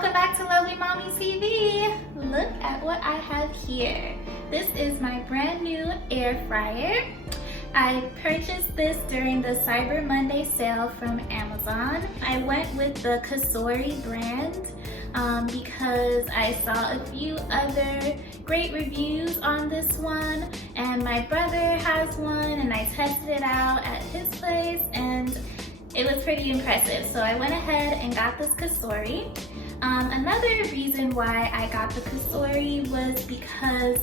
welcome back to Lovely Mommy TV. Look at what I have here. This is my brand new air fryer. I purchased this during the Cyber Monday sale from Amazon. I went with the Cosori brand because I saw a few other great reviews on this one, and my brother has one and I tested it out at his place and it was pretty impressive. So I went ahead and got this Cosori. Another reason why I got the Cosori was because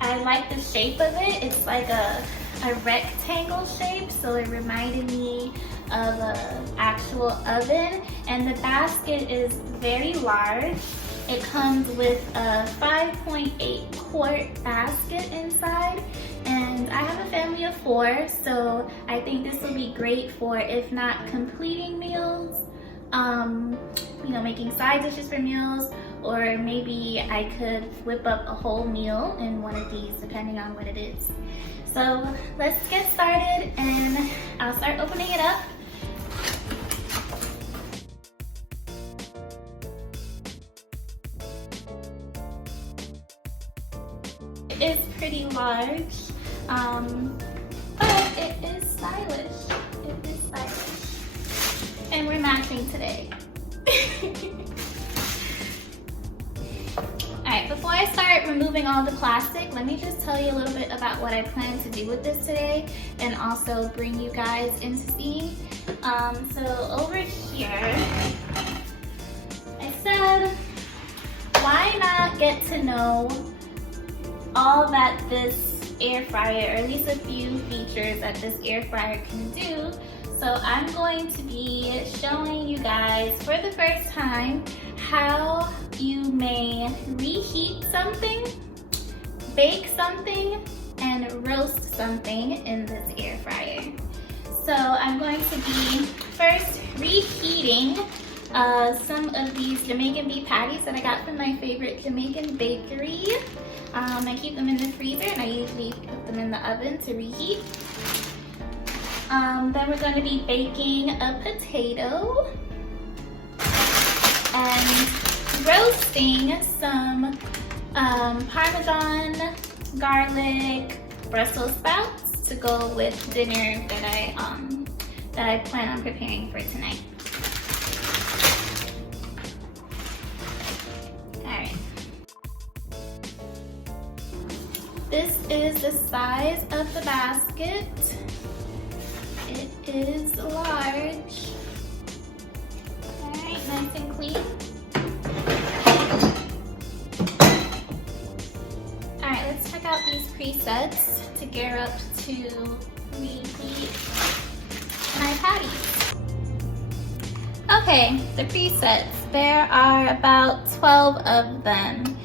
I like the shape of it. It's like a rectangle shape, so it reminded me of an actual oven. And the basket is very large. It comes with a 5.8 quart basket inside, and I have a family of 4, so I think this will be great for, if not completing meals, you know, making side dishes for meals, or maybe I could whip up a whole meal in one of these depending on what it is. So let's get started and I'll start opening it up. It is pretty large, but it is stylish. It is stylish. And we're matching today. Alright, before I start removing all the plastic, let me just tell you a little bit about what I plan to do with this today and also bring you guys into seeing. So over here, I said, why not get to know all that this air fryer, or at least a few features that this air fryer can do. So I'm going to be showing you guys for the first time how you may reheat something, bake something, and roast something in this air fryer. So I'm going to be first reheating some of these Jamaican beef patties that I got from my favorite Jamaican bakery. I keep them in the freezer and I usually put them in the oven to reheat. Then we're going to be baking a potato and roasting some Parmesan, garlic, Brussels sprouts to go with dinner that I plan on preparing for tonight. Alright. This is the size of the basket. It is large. Alright, nice and clean. Alright, let's check out these presets to gear up to reheat my patties. Okay, the presets. There are about 12 of them.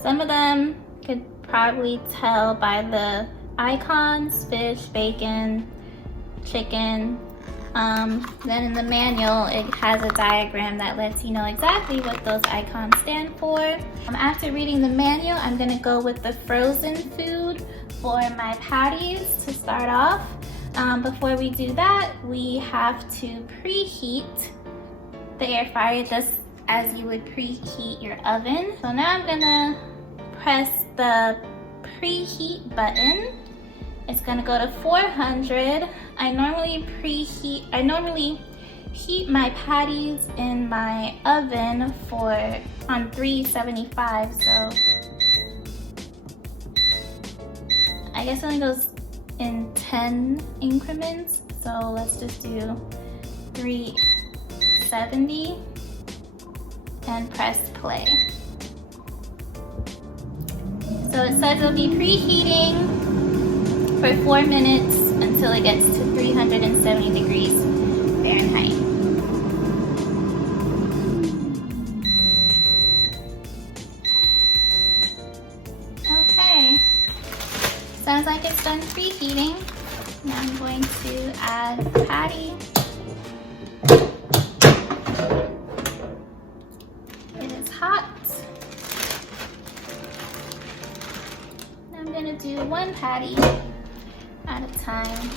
Some of them could probably tell by the icons: fish, bacon, chicken. Then in the manual, it has a diagram that lets you know exactly what those icons stand for. After reading the manual, I'm gonna go with the frozen food for my patties to start off. Before we do that, we have to preheat the air fryer just as you would preheat your oven. So now I'm gonna press the preheat button. It's gonna go to 400. I normally heat my patties in my oven on 375, so I guess it only goes in 10 increments. So let's just do 370 and press play. So it says it'll be preheating for 4 minutes until it gets to 370 degrees Fahrenheit. Okay, sounds like it's done preheating. Now I'm going to add the patty. It is hot. Now I'm gonna do one patty at a time.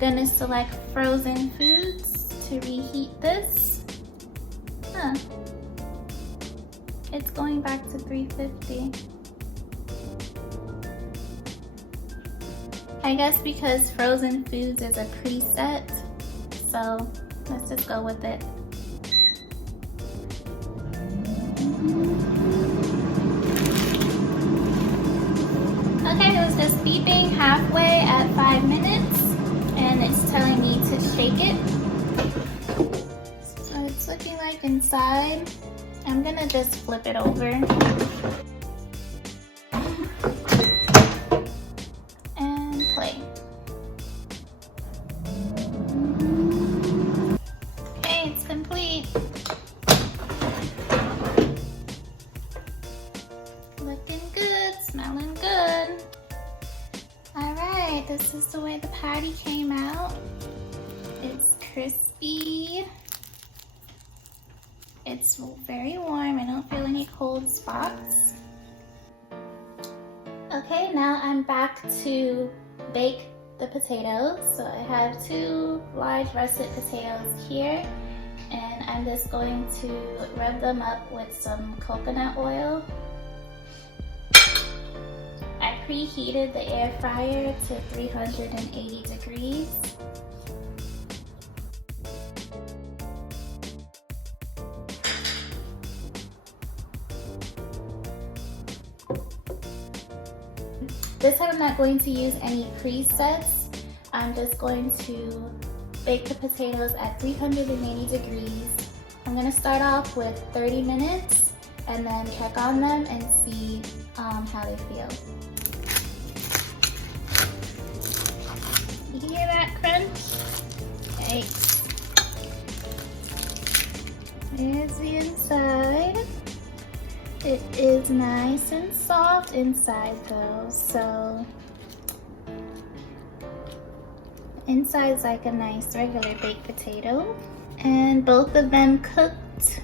Gonna select frozen foods to reheat this. Huh. It's going back to 350. I guess because frozen foods is a preset, so let's just go with it. Okay, it was just beeping halfway at 5 minutes, and it's telling me to shake it. So it's looking like inside. I'm gonna just flip it over. And play. Okay, it's complete. Looking good, smelling good. Alright, this is the way the patty came out. It's crispy. It's very warm. I don't feel any cold spots. Okay, now I'm back to bake the potatoes. So I have 2 large russet potatoes here, and I'm just going to rub them up with some coconut oil. I preheated the air fryer to 380 degrees. This time I'm not going to use any presets. I'm just going to bake the potatoes at 380 degrees. I'm going to start off with 30 minutes and then check on them and see how they feel. You hear that crunch? Okay. There's the inside. It is nice and soft inside though, so inside is like a nice regular baked potato. And both of them cooked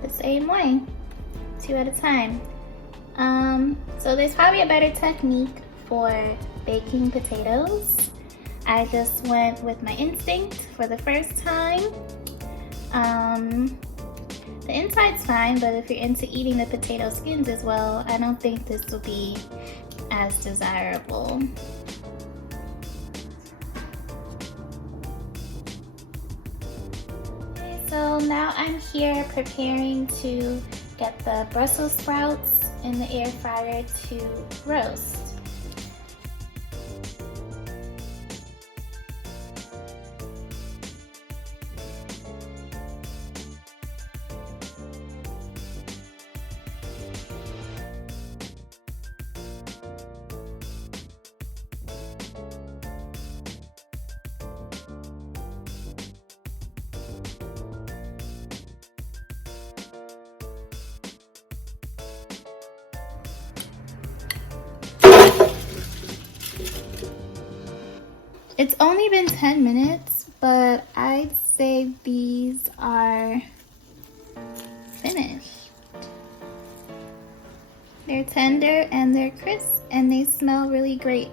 the same way, 2 at a time. So there's probably a better technique for baking potatoes. I just went with my instinct for the first time. The inside's fine, but if you're into eating the potato skins as well, I don't think this will be as desirable. Okay, so now I'm here preparing to get the Brussels sprouts in the air fryer to roast. It's only been 10 minutes, but I'd say these are finished. They're tender and they're crisp and they smell really great.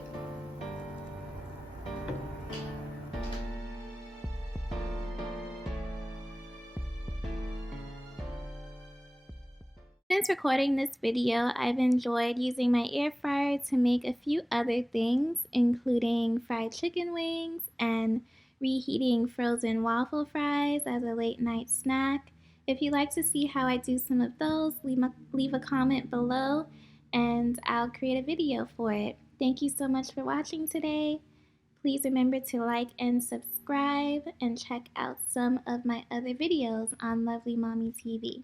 Since recording this video, I've enjoyed using my air fryer to make a few other things, including fried chicken wings and reheating frozen waffle fries as a late night snack. If you'd like to see how I do some of those, leave a comment below and I'll create a video for it. Thank you so much for watching today. Please remember to like and subscribe and check out some of my other videos on Lovely Mommy TV.